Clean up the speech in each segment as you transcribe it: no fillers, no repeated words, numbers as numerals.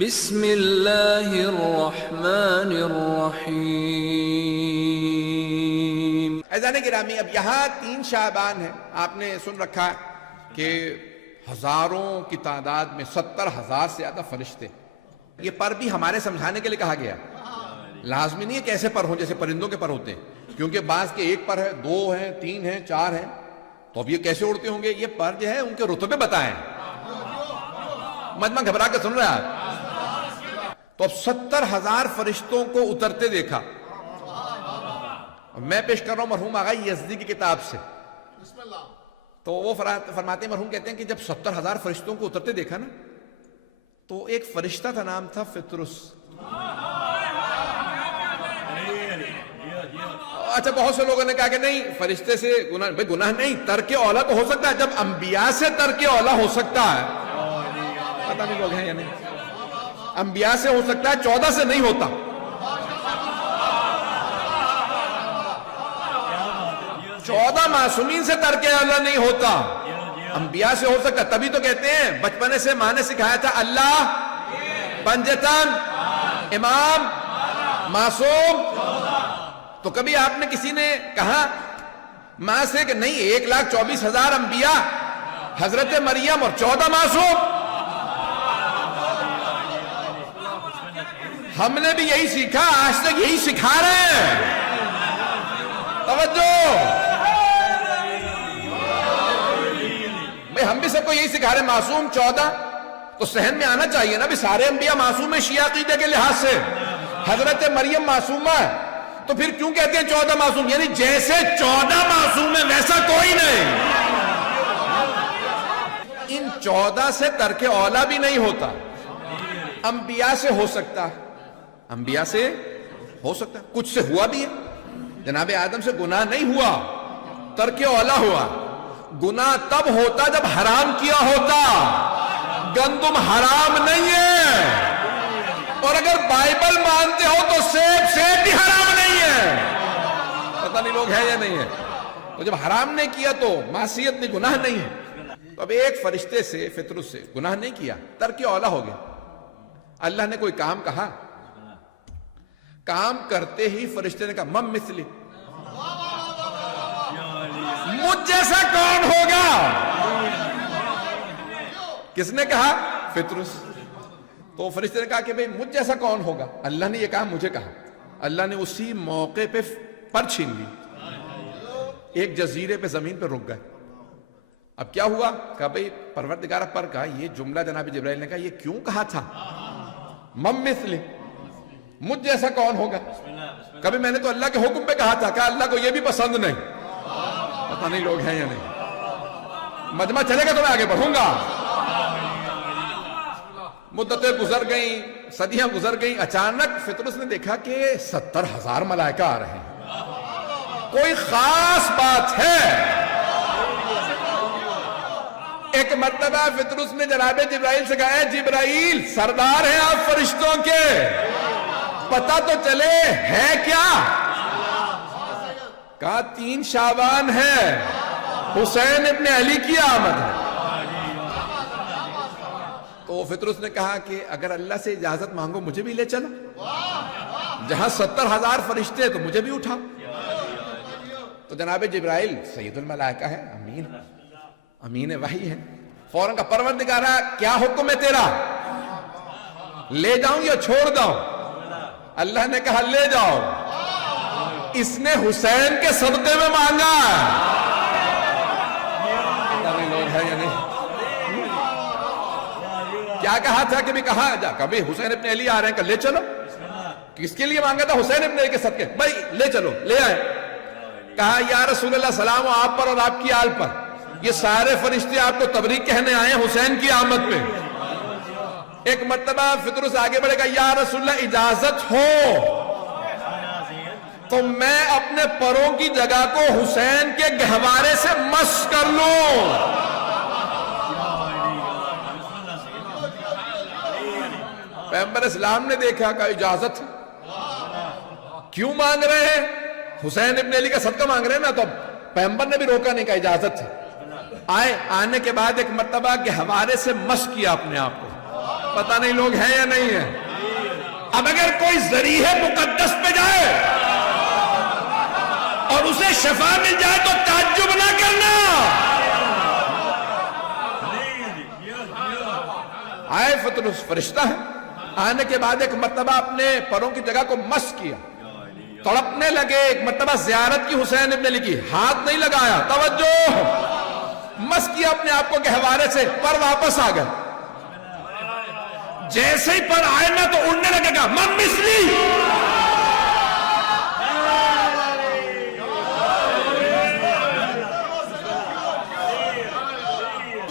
بسم اللہ الرحمن الرحیم۔ عزیزان گرامی، اب یہاں 3 شعبان ہیں۔ آپ نے سن رکھا ہے کہ ہزاروں کی تعداد میں 70,000 سے زیادہ فرشتے۔ یہ پر بھی ہمارے سمجھانے کے لیے کہا گیا، لازمی نہیں ہے کہ ایسے پر ہوں جیسے پرندوں کے پر ہوتے ہیں، کیونکہ بعض کے 1 پر ہے، 2 ہیں، 3 ہیں، 4 ہیں، تو اب یہ کیسے اڑتے ہوں گے؟ یہ پر جو ہے ان کے رتبے بتائیں۔ مجمع گھبرا کے سن رہے ہیں آپ؟ تو اب 70,000 فرشتوں کو اترتے دیکھا۔ میں پیش کر رہا ہوں مرحوم آغا یزدی کی کتاب سے، تو وہ فرماتے ہیں، مرحوم کہتے ہیں کہ جب 70,000 فرشتوں کو اترتے دیکھا نا، تو ایک فرشتہ تھا، نام تھا فطرس۔ اچھا، بہت سے لوگوں نے کہا کہ نہیں، فرشتے سے گناہ نہیں، ترک اولا تو ہو سکتا ہے۔ جب انبیاء سے ترک اولا ہو سکتا ہے، پتہ نہیں لوگ ہیں یا نہیں، انبیاء سے ہو سکتا ہے، 14 سے نہیں ہوتا۔ چودہ معصومین سے ترک اولا نہیں ہوتا، انبیاء سے ہو سکتا۔ تبھی تو کہتے ہیں بچپنے سے ماں نے سکھایا تھا، اللہ پنجتن امام معصوم۔ تو کبھی آپ نے کسی نے کہا ماں سے کہ نہیں، 1,24,000 انبیاء، حضرت مریم اور 14 معصوم؟ ہم نے بھی یہی سیکھا، آج تک یہی سکھا رہے ہیں۔ توجہ بھئی، ہم بھی سب کو یہی سکھا رہے ہیں، معصوم 14، تو ذہن میں آنا چاہیے نا بھی سارے انبیاء معصوم ہیں شیعہ عقیدے کے لحاظ سے، حضرت مریم معصومہ ہے، تو پھر کیوں کہتے ہیں 14 معصوم؟ یعنی جیسے 14 معصوم ہے ویسا کوئی نہیں۔ ان 14 سے ترک اولا بھی نہیں ہوتا، انبیاء سے ہو سکتا ہے، انبیاء سے ہو سکتا ہے، کچھ سے ہوا بھی ہے۔ جناب آدم سے گناہ نہیں ہوا، ترک اولا ہوا۔ گناہ تب ہوتا جب حرام کیا ہوتا، گندم حرام نہیں ہے، اور اگر بائبل مانتے ہو تو سیب بھی حرام نہیں ہے۔ پتہ نہیں لوگ ہیں یا نہیں ہے؟ تو جب حرام نے کیا تو معصیت نہیں، گناہ نہیں ہے۔ تو اب ایک فرشتے سے، فطرس سے گناہ نہیں کیا، ترک اولا ہو گیا۔ اللہ نے کوئی کام کہا، کام کرتے ہی فرشتے نے کہا مم مثلی، مجھ جیسا کون ہوگا؟ کس نے کہا؟ فطرس۔ تو فرشتے نے کہا کہ بھئی مجھ جیسا کون ہوگا؟ اللہ نے یہ کہا، مجھے کہا۔ اللہ نے اسی موقع پہ پر چھین لی، ایک جزیرے پہ زمین پہ رک گئے۔ اب کیا ہوا؟ کہا بھئی پروردگار پر کہا، یہ جملہ جناب جبرائیل نے کہا یہ کیوں کہا تھا؟ مم مثلی، مجھ جیسا کون ہوگا؟ کبھی میں نے تو اللہ کے حکم پہ کہا تھا، کہ اللہ کو یہ بھی پسند نہیں۔ پتہ نہیں لوگ ہیں یا نہیں؟ مجمع چلے گا تو میں آگے بڑھوں گا۔ مدتیں گزر گئیں، صدیاں گزر گئیں، اچانک فطرس نے دیکھا کہ 70,000 ملائکہ آ رہے ہیں، کوئی خاص بات ہے۔ ایک مرتبہ فطرس نے جناب جبرائیل سے کہا، اے جبرائیل، سردار ہیں آپ فرشتوں کے، پتہ تو چلے ہے کیا؟ کہا 3 شعبان ہے، حسین ابن علی کی آمد ہے۔ تو فطرس نے کہا کہ اگر اللہ سے اجازت مانگو مجھے بھی لے چلو، جہاں 70,000 فرشتے تو مجھے بھی اٹھا۔ تو جناب جبرائیل سید الملائکہ ہے، امین وحی ہے، فوراً کا پروردگارہ کیا حکم ہے تیرا، لے جاؤں یا چھوڑ داؤں؟ اللہ نے کہا لے جاؤ، اس نے حسین کے صدقے میں مانگا۔ کیا کہا تھا کہ بھی کہا جا، کبھی حسین ابن علی آ رہے ہیں کہ لے چلو، کس کے لیے مانگا تھا؟ حسین ابن علی کے صدقے، بھائی لے چلو، لے آئے۔ کہا یا رسول اللہ سلام آپ پر اور آپ کی آل پر، یہ سارے فرشتے آپ کو تبریک کہنے آئے ہیں حسین کی آمد پہ۔ ایک مرتبہ فطرس آگے بڑھے گا، یا رسول اللہ اجازت ہو تو میں اپنے پروں کی جگہ کو حسین کے گہوارے سے مس کر لوں۔ پیغمبر اسلام نے دیکھا کہ اجازت کیوں مانگ رہے ہیں؟ حسین ابن علی کا صدقہ مانگ رہے ہیں نا، تو پیغمبر نے بھی روکا نہیں، کہا اجازت ہے۔ آنے کے بعد ایک مرتبہ گہوارے سے مس کیا اپنے آپ کو، پتہ نہیں لوگ ہیں یا نہیں ہیں. اب اگر کوئی ذریعہ مقدس پہ جائے اور اسے شفا مل جائے تو تعجب نہ کرنا. آئے فطرس فرشتہ ہے, آنے کے بعد ایک مرتبہ اپنے پروں کی جگہ کو مس کیا, تڑپنے لگے. ایک مرتبہ زیارت کی حسین ابن علی کی, ہاتھ نہیں لگایا, توجہ, مس کیا اپنے آپ کو گہوارے سے, پر واپس آ گئے. جیسے ہی پر آئے نا تو اڑنے لگے گا, من مثلی.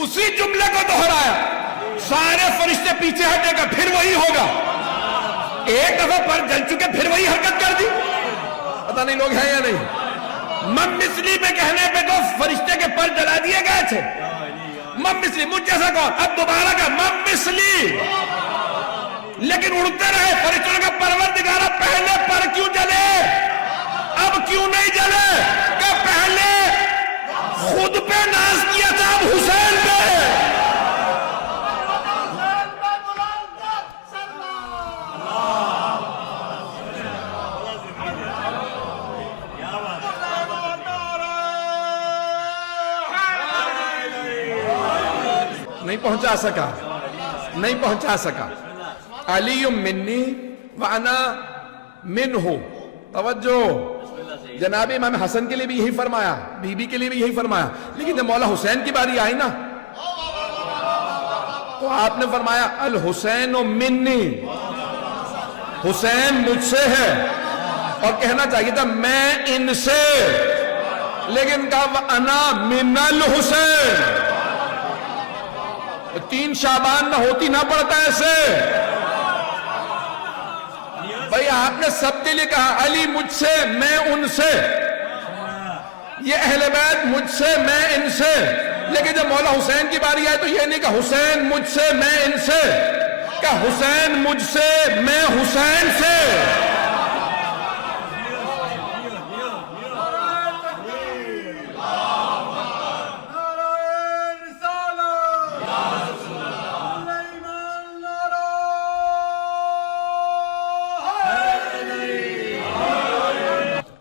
اسی جملے کو دہرایا, سارے فرشتے پیچھے ہٹے گا, پھر وہی ہوگا. ایک دفعہ پر جل چکے, پھر وہی حرکت کر دی. پتہ نہیں لوگ ہیں یا نہیں. من مثلی میں کہنے پہ تو فرشتے کے پر جلا دیے گئے تھے. من مثلی, مجھ جیسا کون, اب دوبارہ کا من مثلی, لیکن اڑتے رہے. فرشتوں کا پروردگارہ پہلے پر کیوں جلے, اب کیوں نہیں جلے؟ کہ پہلے خود پہ ناز کیا تھا, اب حسین پہ. نہیں پہنچا سکا. علی منی وانا منہ. توجہ, جناب امام حسن کے لیے بھی یہی فرمایا, بی بی کے لیے بھی یہی فرمایا, لیکن جب مولا حسین کی باری آئی نا تو آپ نے فرمایا الحسین منی, حسین مجھ سے ہے. اور کہنا چاہیے تھا میں ان سے, لیکن کہا انا من الحسین. 3 شعبان نہ ہوتی نہ پڑتا ایسے. بھئی آپ نے سب کے لیے کہا علی مجھ سے, میں ان سے, یہ اہل بیت مجھ سے, میں ان سے. لیکن جب مولا حسین کی باری آئے تو یہ نہیں کہا حسین مجھ سے, میں ان سے, کہا حسین مجھ سے, میں حسین سے.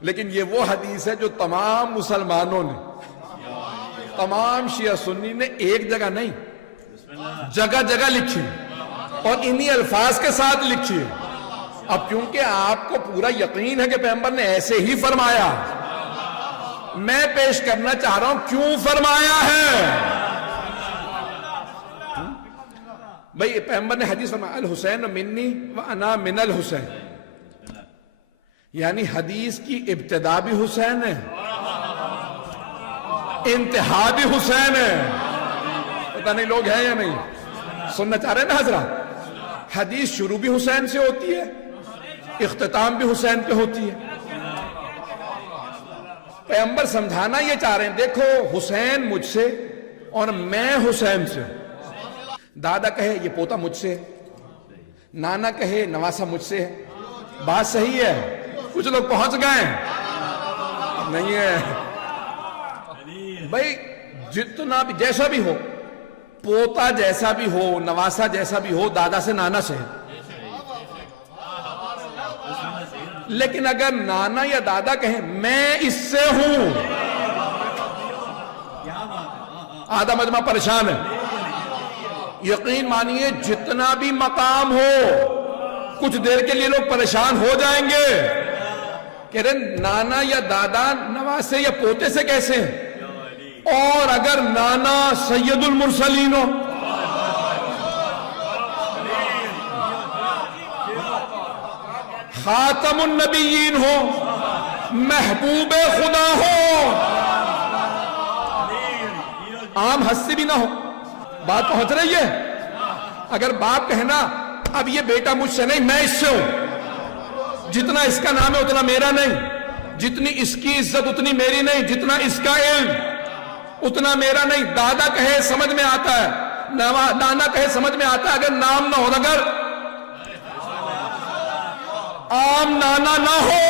لیکن یہ وہ حدیث ہے جو تمام مسلمانوں نے, تمام شیعہ سنی نے ایک جگہ نہیں, جگہ جگہ لکھی, اور انہی الفاظ کے ساتھ لکھی. اب کیونکہ آپ کو پورا یقین ہے کہ پیغمبر نے ایسے ہی فرمایا, میں پیش کرنا چاہ رہا ہوں کیوں فرمایا ہے. بھئی پیغمبر نے حدیث فرمایا الحسین منی وانا من الحسین, یعنی حدیث کی ابتدا بھی حسین ہے, انتہا بھی حسین ہے. پتہ نہیں لوگ ہیں یا نہیں, سننا چاہ رہے ہیں نا حضرات. حدیث شروع بھی حسین سے ہوتی ہے, اختتام بھی حسین پہ ہوتی ہے. پیغمبر سمجھانا یہ چاہ رہے ہیں, دیکھو حسین مجھ سے اور میں حسین سے. دادا کہے یہ پوتا مجھ سے, نانا کہے نواسا مجھ سے ہے. بات صحیح ہے. کچھ لوگ پہنچ گئے نہیں ہے. بھئی جتنا بھی جیسا بھی ہو, پوتا جیسا بھی ہو, نواسا جیسا بھی ہو, دادا سے نانا سے. لیکن اگر نانا یا دادا کہیں میں اس سے ہوں, آدھا مجمع پریشان ہے. یقین مانیے جتنا بھی مقام ہو, کچھ دیر کے لیے لوگ پریشان ہو جائیں گے. کہہ رہے نانا یا دادا نواسے یا پوتے سے کیسے ہیں؟ اور اگر نانا سید المرسلین ہو, خاتم النبیین ہو, محبوب خدا ہو, عام ہستی بھی نہ ہو, بات پہنچ رہی ہے. اگر باپ کہنا اب یہ بیٹا مجھ سے نہیں, میں اس سے ہوں, جتنا اس کا نام ہے اتنا میرا نہیں, جتنی اس کی عزت اتنی میری نہیں, جتنا اس کا علم اتنا میرا نہیں. دادا کہے سمجھ میں آتا ہے, نانا کہے سمجھ میں آتا ہے. اگر نام نہ ہو, اگر عام نانا نہ ہو,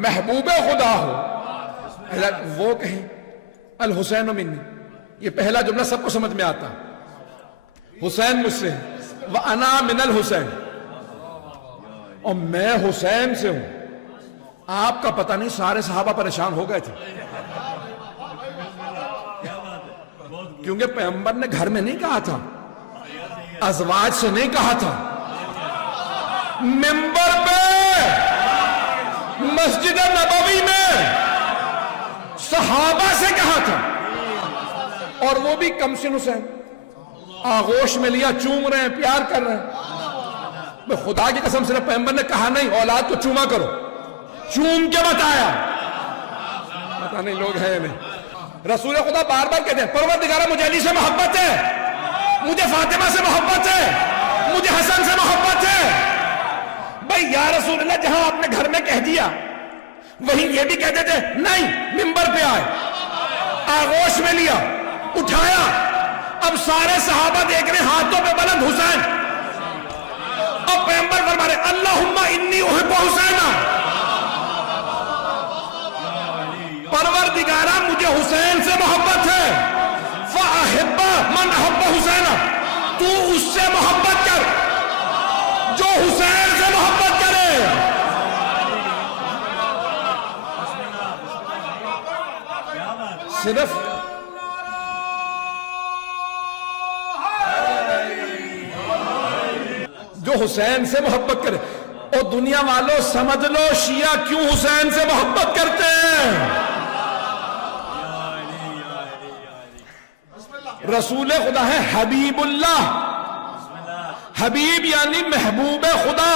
محبوب خدا ہو, وہ کہیں الحسین منی, یہ پہلا جملہ سب کو سمجھ میں آتا. حسین مجھ سے وَأَنَا مِنَ الْحُسَيْن، اور میں حسین سے ہوں. آپ کا پتہ نہیں سارے صحابہ پریشان ہو گئے تھے، کیونکہ پیغمبر نے گھر میں نہیں کہا تھا، ازواج سے نہیں کہا تھا، منبر پہ مسجد نبوی میں صحابہ سے کہا تھا، اور وہ بھی کم سن حسین. آغوش میں لیا، چوم رہے ہیں، پیار کر رہے ہیں. میں خدا کی قسم صرف پیغمبر نے کہا نہیں اولاد کو چوما کرو، چوم کے بتایا. پتہ نہیں لوگ ہیں نہیں. رسول خدا بار بار کہتے ہیں پروردگارہ مجھے علی سے محبت ہے، مجھے فاطمہ سے محبت ہے، مجھے حسن سے محبت ہے. بھئی یا رسول اللہ، جہاں آپ نے گھر میں کہہ دیا وہیں یہ بھی کہتے تھے. نہیں، منبر پہ آئے، آغوش میں لیا، اٹھایا. اب سارے صحابہ دیکھ رہے ہاتھوں پہ بلند حسین. اب پیغمبر فرما رہے اللہم انی احب حسینا، پروردگارہ مجھے حسین سے محبت ہے. فاحب من احب حسینا، تو اس سے محبت کر جو حسین سے محبت کرے. صرف جو حسین سے محبت کرے. اور دنیا والوں سمجھ لو شیعہ کیوں حسین سے محبت کرتے ہیں. رسول خدا ہے حبیب اللہ، حبیب یعنی محبوب خدا.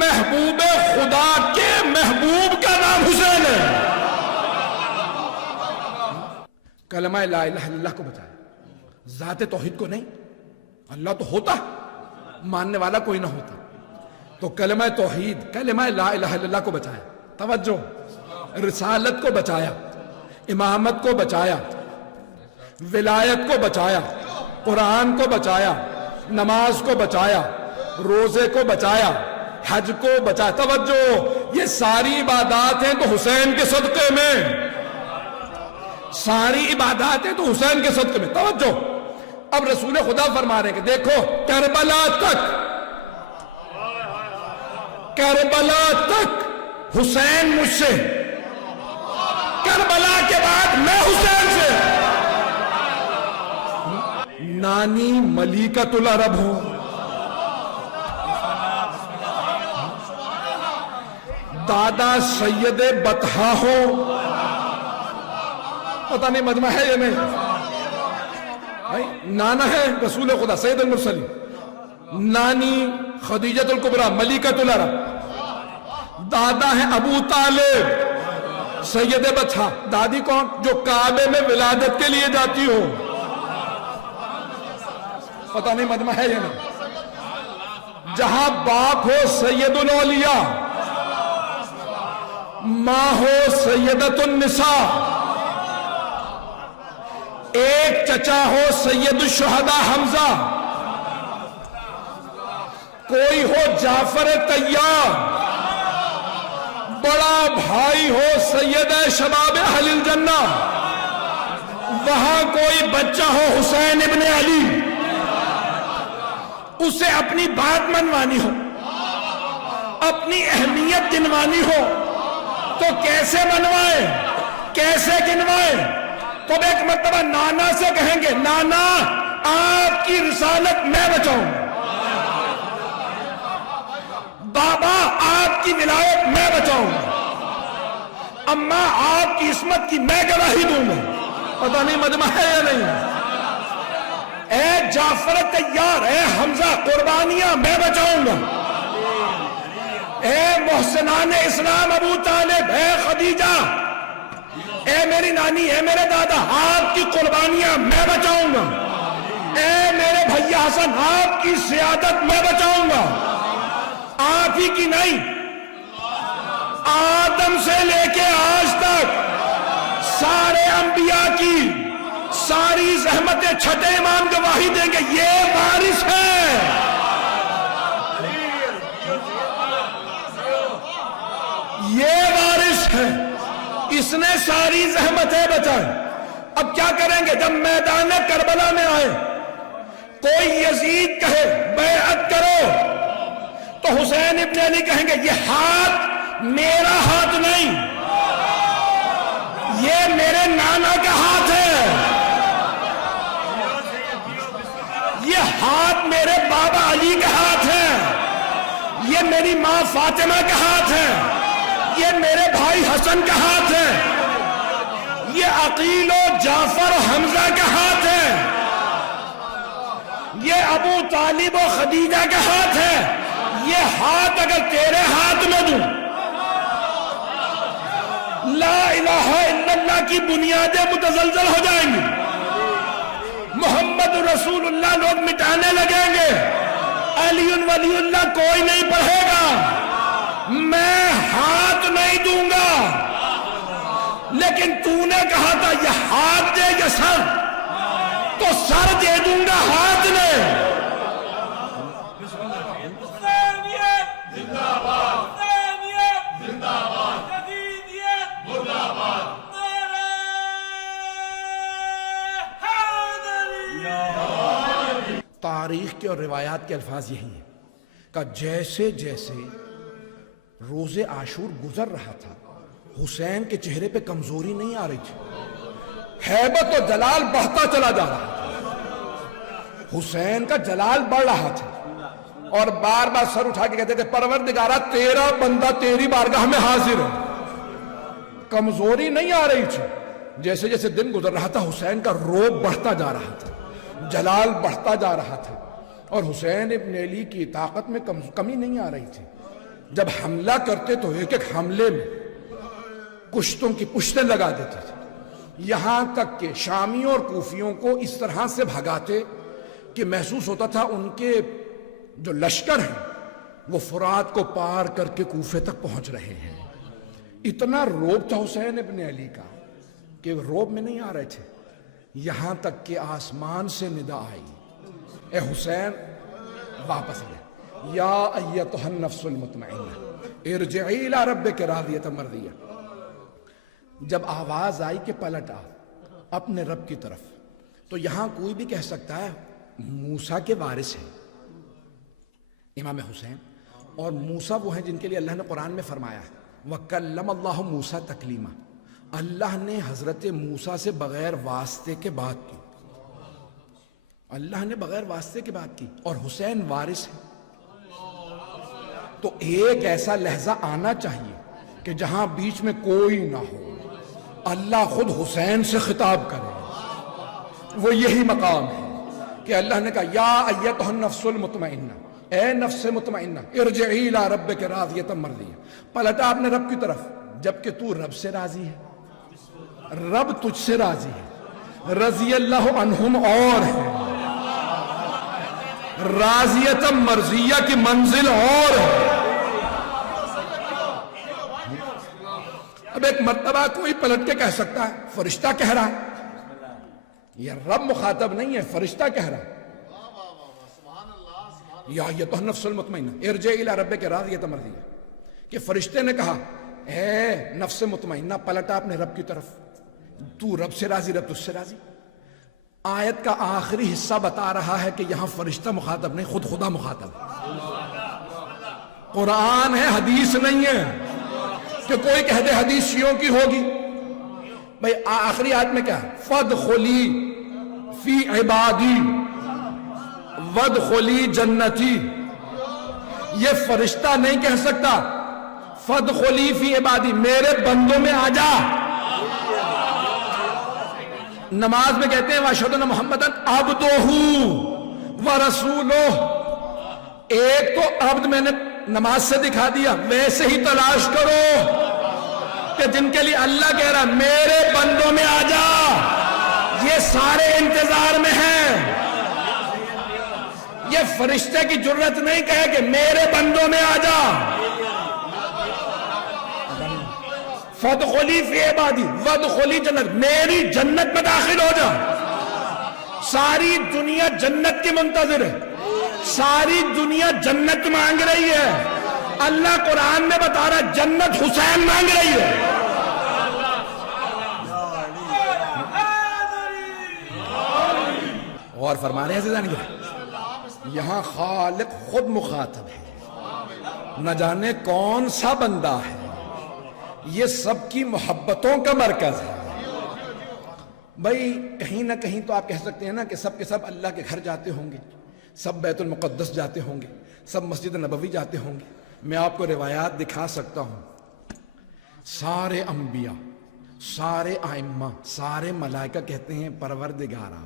محبوب خدا کے محبوب کا نام حسین ہے. کلمہ لا الہ الا اللہ کو بتایا، ذات توحید کو نہیں. اللہ تو ہوتا، ماننے والا کوئی نہ ہوتا. تو کلمہ توحید، کلمہ لا الہ الا اللہ کو بچایا. توجہ، رسالت کو بچایا، امامت کو بچایا، ولایت کو بچایا، قرآن کو بچایا، نماز کو بچایا، روزے کو بچایا، حج کو بچایا. توجہ، یہ ساری عبادات ہیں تو حسین کے صدقے میں، ساری عبادات ہیں تو حسین کے صدقے میں. توجہ، اب رسول خدا فرما رہے ہیں کہ دیکھو کربلا تک حسین مجھ سے، کربلا کے بعد میں حسین سے. نانی ملیکۃ العرب ہو، دادا سید بطحہ ہو، پتہ نہیں مجمع ہے یا نہیں. نانا ہے رسول خدا سید المرسلین، نانی خدیجۃ الکبریٰ ملیکۃ العرب، دادا ہے ابو طالب سید بطحہ. دادی کون؟ جو کعبے میں ولادت کے لیے جاتی ہو. پتہ نہیں مجمع ہے یا نہیں. جہاں باپ ہو سید الاولیاء، ماں ہو سیدۃ النساء، ایک چچا ہو سید الشہداء حمزہ، کوئی ہو جعفر طیار، بڑا بھائی ہو سید شباب اہل الجنہ، وہاں کوئی بچہ ہو حسین ابن علی، اسے اپنی بات منوانی ہو، اپنی اہمیت گنوانی ہو تو کیسے منوائے، کیسے گنوائے؟ تو ایک مرتبہ نانا سے کہیں گے نانا آپ کی رسالت میں بچاؤں، بابا آپ کی ولایت میں بچاؤں، اماں آپ کی عصمت کی میں گواہی دوں گا. پتہ نہیں مجمع ہے یا نہیں. اے جعفر طیار، اے حمزہ قربانیاں میں بچاؤں گا. اے محسنان اسلام ابو طالب، اے خدیجہ، اے میری نانی، اے میرے دادا، آپ کی قربانیاں میں بچاؤں گا. اے میرے بھیا حسن، آپ کی سیادت میں بچاؤں گا. آپ ہی کی نہیں، آدم سے لے کے آج تک سارے انبیاء کی ساری زحمتیں چھٹے امام گواہی دیں گے یہ وارث ہے. یہ وارث ہے، اس نے ساری زحمتیں بچائیں. اب کیا کریں گے؟ جب میدان کربلا میں آئے کوئی یزید کہے بیعت کرو تو حسین ابن علی کہیں گے یہ ہاتھ میرا ہاتھ نہیں، یہ میرے نانا کا ہاتھ ہے، یہ ہاتھ میرے بابا علی کا ہاتھ ہے، یہ میری ماں فاطمہ کا ہاتھ ہے، یہ میرے بھائی حسن کا ہاتھ ہے، یہ عقیل و جعفر و حمزہ کا ہاتھ ہے، یہ ابو طالب و خدیجہ کا ہاتھ ہے۔ یہ ہاتھ اگر تیرے ہاتھ میں دوں، لا الہ الا اللہ کی بنیادیں متزلزل ہو جائیں گی، محمد رسول اللہ لوگ مٹانے لگیں گے، علی ولی اللہ کوئی نہیں پڑھے گا، میں ہاتھ نہیں دوں گا۔ لیکن تو نے کہا تھا یہ ہاتھ دے یا سر، تو سر دے دوں گا ہاتھ نے۔ تاریخ کے اور روایات کے الفاظ یہی ہیں کہ جیسے جیسے روز عاشور گزر رہا تھا حسین کے چہرے پہ کمزوری نہیں آ رہی تھی، ہیبت و جلال بڑھتا چلا جا رہا تھا، حسین کا جلال بڑھ رہا تھا، اور بار بار سر اٹھا کے کہتے تھے پروردگارہ تیرا بندہ تیری بارگاہ میں حاضر ہے۔ کمزوری نہیں آ رہی تھی، جیسے جیسے دن گزر رہا تھا حسین کا روب بڑھتا جا رہا تھا، جلال بڑھتا جا رہا تھا، اور حسین ابن علی کی طاقت میں کمی نہیں آ رہی تھی۔ جب حملہ کرتے تو ایک ایک حملے میں کشتوں کی پشتیں لگا دیتے تھے، یہاں تک کہ شامیوں اور کوفیوں کو اس طرح سے بھگاتے کہ محسوس ہوتا تھا ان کے جو لشکر ہیں وہ فرات کو پار کر کے کوفے تک پہنچ رہے ہیں۔ اتنا روب تھا حسین ابن علی کا کہ روب میں نہیں آ رہے تھے، یہاں تک کہ آسمان سے ندا آئی، اے حسین واپس لے، یا ایتھا النفس المطمئنہ ارجعی الی ربک راضیۃ مرضیہ۔ جب آواز آئی کہ پلٹ آ اپنے رب کی طرف، تو یہاں کوئی بھی کہہ سکتا ہے موسیٰ کے وارث ہیں امام حسین، اور موسیٰ وہ ہیں جن کے لیے اللہ نے قرآن میں فرمایا ہے وَكَلَّمَ اللَّهُ مُوسَىٰ تَكْلِيمًا، اللہ نے حضرت موسیٰ سے بغیر واسطے کے بات کی، اللہ نے بغیر واسطے کی بات کی، اور حسین وارث ہے۔ تو ایک ایسا لہجہ آنا چاہیے کہ جہاں بیچ میں کوئی نہ ہو، اللہ خود حسین سے خطاب کرے، وہ یہی مقام ہے کہ اللہ نے کہا یا ایتھا النفس المطمئنہ، اے نفس مطمئنہ ارجعی الی ربک راضیۃ مرضیہ، پلٹا اپنے رب کی طرف، جبکہ تو رب سے راضی ہے، رب تجھ سے راضی ہے، رضی اللہ عنہم اور ہے، راضیۃ مرضیہ کی منزل اور ہے۔ اب ایک مرتبہ کوئی پلٹ کے کہہ سکتا ہے فرشتہ کہہ رہا ہے، یہ رب مخاطب نہیں ہے، فرشتہ کہہ رہا ہے، یا ایتھا النفس المطمئنہ ارجعی الی ربک راضیۃ مرضیہ، کہ فرشتے نے کہا اے نفس مطمئنہ پلٹا اپنے رب کی طرف، تو رب سے راضی، رب تجھ سے راضی۔ آیت کا آخری حصہ بتا رہا ہے کہ یہاں فرشتہ مخاطب نہیں، خود خدا مخاطب ہے، قرآن ہے حدیث نہیں ہے کہ کوئی کہہ دے حدیث شیعوں کی ہوگی۔ بھئی آخری آیت میں کیا ہے فَادْخُلِي فِي عِبَادِي وَادْخُلِي جَنَّتِي، یہ فرشتہ نہیں کہہ سکتا فَادْخُلِي فِي عِبَادِي، میرے بندوں میں آ جا۔ نماز میں کہتے ہیں وَأَشْهَدُ أَنَّ مُحَمَّدًا عَبْدُهُ وَرَسُولُهُ، ایک تو عبد میں نے نماز سے دکھا دیا، ویسے ہی تلاش کرو کہ جن کے لیے اللہ کہہ رہا میرے بندوں میں آ جا، یہ سارے انتظار میں ہیں۔ یہ فرشتے کی جرت نہیں کہے کہ میرے بندوں میں آ جا، فَادْخُلِي فِي عِبَادِي وَادْخُلِي جنت، میری جنت میں داخل ہو جا۔ ساری دنیا جنت کی منتظر ہے، ساری دنیا جنت مانگ رہی ہے، اللہ قرآن میں بتا رہا ہے جنت حسین مانگ رہی ہے۔ غور فرما رہے ہیں عزیزان گرامی؟ یہاں خالق خود مخاطب ہے، نہ جانے کون سا بندہ ہے، یہ سب کی محبتوں کا مرکز ہے۔ بھائی کہیں نہ کہیں تو آپ کہہ سکتے ہیں نا کہ سب کے سب اللہ کے گھر جاتے ہوں گے، سب بیت المقدس جاتے ہوں گے، سب مسجد نبوی جاتے ہوں گے۔ میں آپ کو روایات دکھا سکتا ہوں، سارے انبیاء، سارے ائمہ، سارے ملائکہ کہتے ہیں پروردگارا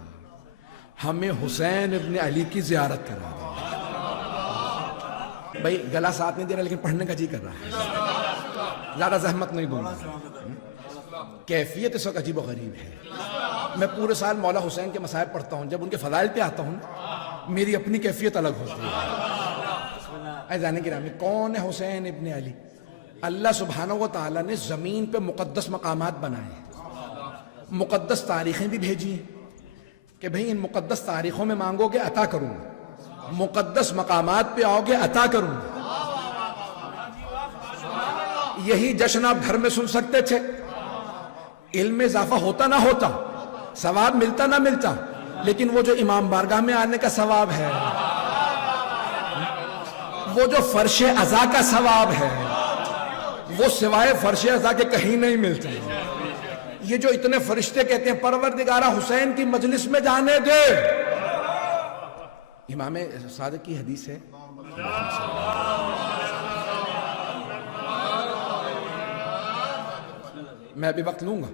ہمیں حسین ابن علی کی زیارت کرا دے۔ بھائی گلا ساتھ نہیں دے رہا لیکن پڑھنے کا جی کر رہا ہے، زیادہ زحمت نہیں دوں گا۔ کیفیت اس وقت عجیب و غریب ہے۔ میں پورے سال مولا حسین کے مصائب پڑھتا ہوں، جب ان کے فضائل پہ آتا ہوں میری اپنی کیفیت الگ ہوتی ہے۔ عزیزان گرامی، کون ہے حسین ابن علی؟ اللہ سبحانہ و تعالیٰ نے زمین پہ مقدس مقامات بنائے ہیں، مقدس تاریخیں بھی بھیجی ہیں کہ بھئی ان مقدس تاریخوں میں مانگو گے عطا کروں گا، مقدس مقامات پہ آؤ گے عطا کروں گا۔ یہی جشن آپ گھر میں سن سکتے تھے، علم میں اضافہ ہوتا نہ ہوتا، ثواب ملتا نہ ملتا، لیکن وہ جو امام بارگاہ میں آنے کا ثواب ہے، وہ جو فرش عزا کا ثواب ہے، وہ سوائے فرش عزا کے کہیں نہیں ملتا۔ یہ جو اتنے فرشتے کہتے ہیں پروردگارہ حسین کی مجلس میں جانے دے، امام صادق کی حدیث ہے۔ میں ابھی وقت لوں گا۔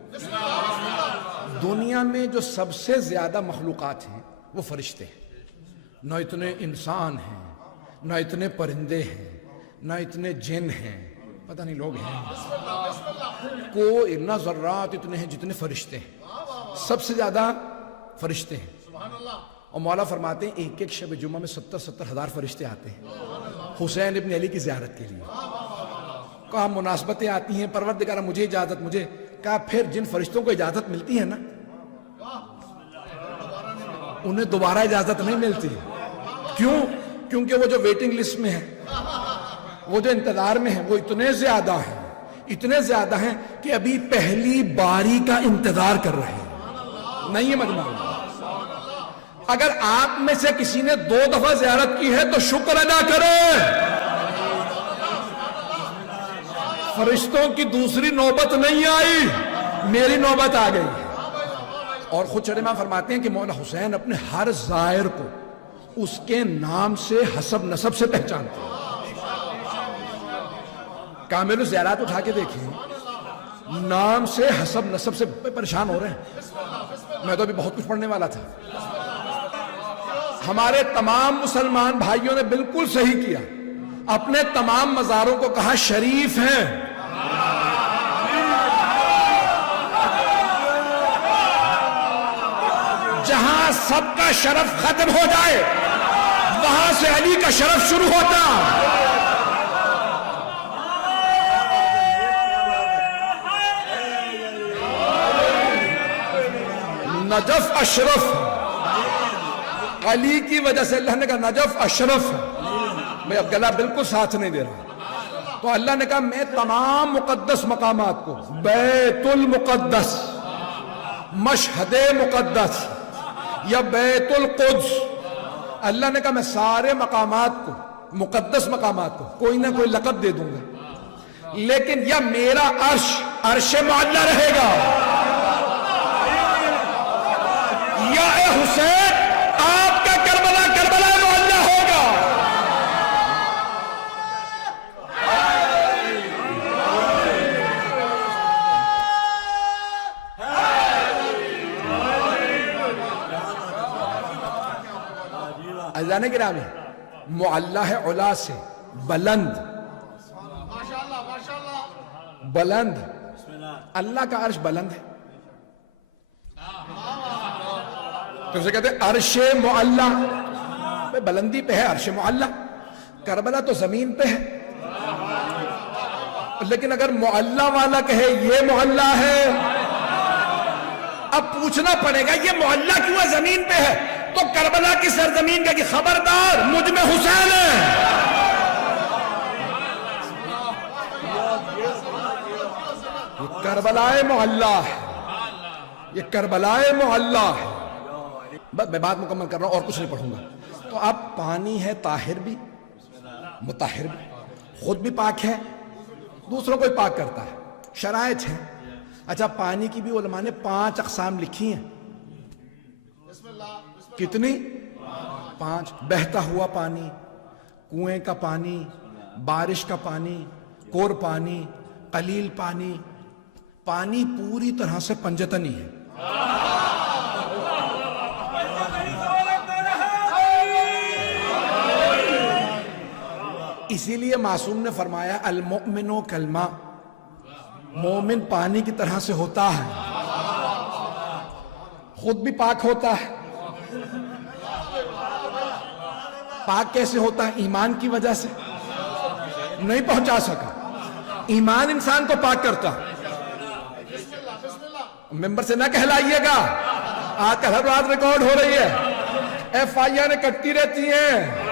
دنیا میں جو سب سے زیادہ مخلوقات ہیں وہ فرشتے ہیں، نہ اتنے انسان ہیں، نہ اتنے پرندے ہیں، نہ اتنے جن ہیں، پتہ نہیں لوگ ہیں کوئی، نہ ذرات اتنے ہیں جتنے فرشتے ہیں، سب سے زیادہ فرشتے ہیں۔ اور مولا فرماتے ہیں ایک ایک شب جمعہ میں 70 ہزار فرشتے آتے ہیں حسین ابن علی کی زیارت کے لیے۔ کہا مناسبتیں آتی ہیں، پروردگارہ مجھے اجازت، مجھے کہا پھر جن فرشتوں کو اجازت ملتی ہے نا انہیں دوبارہ اجازت نہیں ملتی۔ کیوں؟ کیونکہ وہ جو ویٹنگ لسٹ میں ہے، وہ جو انتظار میں ہیں، وہ اتنے زیادہ ہیں، اتنے زیادہ ہیں کہ ابھی پہلی باری کا انتظار کر رہے ہیں۔ نہیں ہے مجمع؟ اگر آپ میں سے کسی نے 2 دفعہ زیارت کی ہے تو شکر ادا کرے، فرشتوں کی دوسری نوبت نہیں آئی، میری نوبت آ گئی۔ اور خود شرما فرماتے ہیں کہ مولا حسین اپنے ہر زائر کو اس کے نام سے حسب نسب سے پہچانتے ہیں۔ کامل زیارات اٹھا کے دیکھیں، نام سے حسب نسب سے پریشان ہو رہے ہیں۔ میں تو ابھی بہت کچھ پڑھنے والا تھا۔ ہمارے تمام مسلمان بھائیوں نے بالکل صحیح کیا، اپنے تمام مزاروں کو کہا شریف ہیں۔ جہاں سب کا شرف ختم ہو جائے وہاں سے علی کا شرف شروع ہوتا۔ نجف اشرف، علی کی وجہ سے اللہ نے کہا نجف اشرف۔ میں اب گلا بالکل ساتھ نہیں دے رہا، تو اللہ نے کہا میں تمام مقدس مقامات کو، بیت المقدس، مشہد مقدس یا بیت القدس، اللہ نے کہا میں سارے مقامات کو، مقدس مقامات کو کوئی نہ کوئی لقب دے دوں گا، لیکن یا میرا عرش عرش معلیٰ رہے گا، یا اے حسین آپ کا کربلا کربلا معلیٰ ہوگا۔ عزیزان گرامی، معلیٰ ہے علا سے، بلند، بلند، اللہ کا عرش بلند ہے، تو اسے کہتے ہیں عرش معلیٰ، بلندی پہ ہے عرش معلیٰ۔ کربلا تو زمین پہ ہے، لیکن اگر معلیٰ والا کہے یہ معلیٰ ہے، اب پوچھنا پڑے گا یہ معلیٰ کیوں ہے زمین پہ ہے؟ تو کربلا کی سرزمین کا کہ خبردار مجھ میں حسین ہے۔ یہ کربلائے معلیٰ ہے، یہ کربلائے معلیٰ ہے۔ میں بات مکمل کر رہا ہوں اور کچھ نہیں پڑھوں گا. تو اب پانی ہے طاہر بھی مطہر بھی, خود بھی پاک ہے, دوسروں کو بھی پاک کرتا ہے, شرائط ہیں. اچھا پانی کی بھی علماء نے 5 اقسام لکھی ہیں. کتنی؟ 5. بہتا ہوا پانی, کنویں کا پانی, بارش کا پانی, کور پانی, قلیل پانی. پانی پوری طرح سے پنجتنی ہے. اسی لیے معصوم نے فرمایا المؤمن کالماء, مومن پانی کی طرح سے ہوتا ہے, خود بھی پاک ہوتا ہے. پاک کیسے ہوتا ہے؟ ایمان کی وجہ سے. نہیں پہنچا سکا, ایمان انسان کو پاک کرتا. ممبر سے نہ کہلائیے گا, آج کل ہر رات ریکارڈ ہو رہی ہے, FIR کٹتی رہتی ہیں.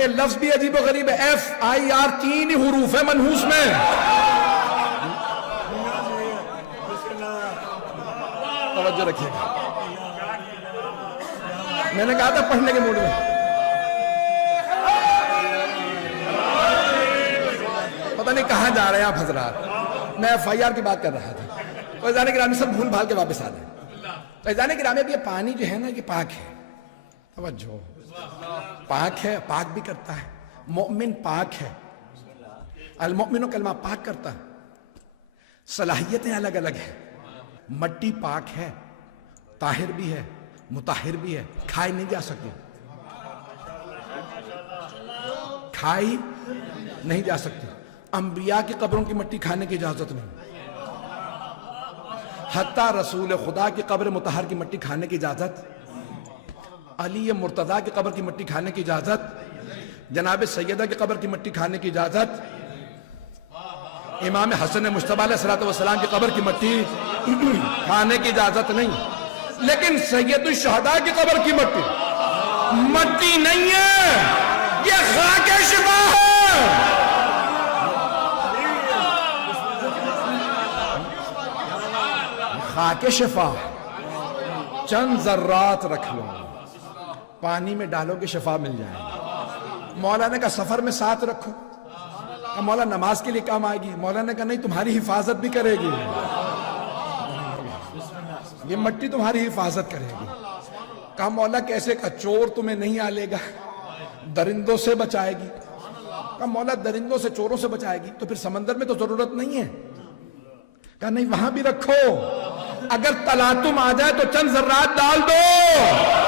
یہ لفظ بھی عجیب و غریب ہے, FIR 3 ہی حروف ہے منحوس میں. توجہ رکھیے گا, میں نے کہا تھا پڑھنے کے موڈ میں. پتہ نہیں کہاں جا رہے ہیں آپ حضرات, میں FIR کی بات کر رہا تھا. تو ایزان گرامی سب بھول بھال کے واپس آ جائیں. تو ایزان گرامی اب یہ پانی جو ہے نا یہ پاک ہے. توجہ, پاک ہے, پاک بھی کرتا ہے. مومن پاک ہے, المؤمن کلمہ پاک کرتا ہے. صلاحیتیں الگ الگ ہیں. مٹی پاک ہے, طاہر بھی ہے, مطہر بھی ہے, کھائی نہیں جا سکتی, کھائی نہیں جا سکتی. انبیاء کی قبروں کی مٹی کھانے کی اجازت نہیں. حتیٰ رسول خدا کی قبر مطہر کی مٹی کھانے کی اجازت, علی مرتضیٰ کی قبر کی مٹی کھانے کی اجازت, جناب سیدہ کی قبر کی مٹی کھانے کی اجازت, امام حسن مجتبی علیہ السلام کی قبر کی مٹی کھانے کی اجازت نہیں. لیکن سید الشہداء کی قبر کی مٹی نہیں ہے, یہ خاک شفا ہے. خاک شفا, چند ذرات رکھ لو, پانی میں ڈالو کہ شفا مل جائے. مولا نے کہا سفر میں ساتھ رکھو, مولا نماز کے لیے کام آئے گی. مولا نے کہا نہیں, تمہاری حفاظت بھی کرے گی, یہ مٹی تمہاری حفاظت کرے گی. کہا مولا کیسے؟ کہا چور تمہیں نہیں آلے گا, درندوں سے بچائے گی. کہا مولا درندوں سے چوروں سے بچائے گی تو پھر سمندر میں تو ضرورت نہیں ہے. کہا نہیں, وہاں بھی رکھو, اگر تلاطم آ جائے تو چند ذرات ڈال دو.